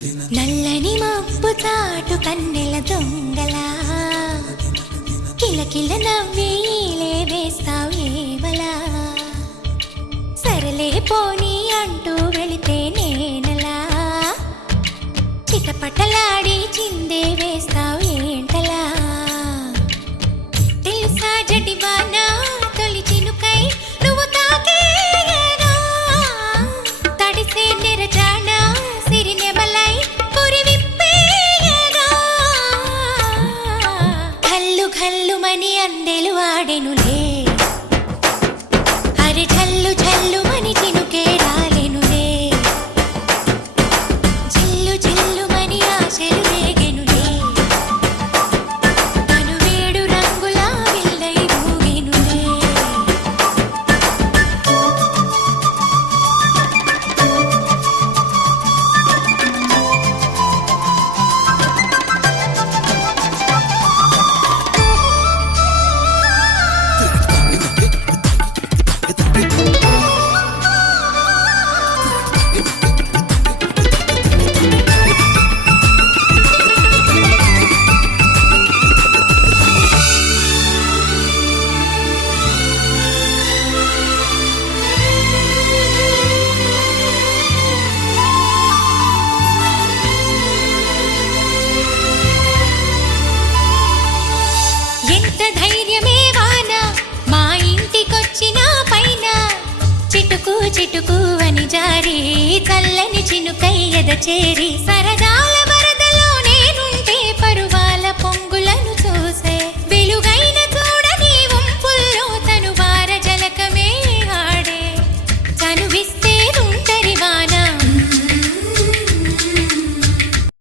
నల్లని మబ్బు తాటు కన్నెల దొంగలా కిలకిల నవ్వేలే వేస్తావు ఏవలా సరలే పోనీ అంటూ వెళితే నేనలా చిటపటలాడి చిందే వేస్తావు ఏంటలా తెలుసా జడివానా తొలి చినుకై నువ్వు తాకేయగా తడిసే నిరజానా సిరినెమలై కురివిప్పేయగా ఘల్లు ఘల్లుమని అందెలు ఆడెనులే అరే ఝల్లు ఝల్లుమని చినుకే రాలెనులే జిల్లు జిల్లుమని ఆశలు రేగెనులే తను వేడు రంగులా విల్లై ఊగెనులే ఎంత ధైర్యమే వాన మా ఇంటికొచ్చిన పైన చిటుకు చిటుకు అని జారి చల్లని చినుకై ఎద చేరి సరదా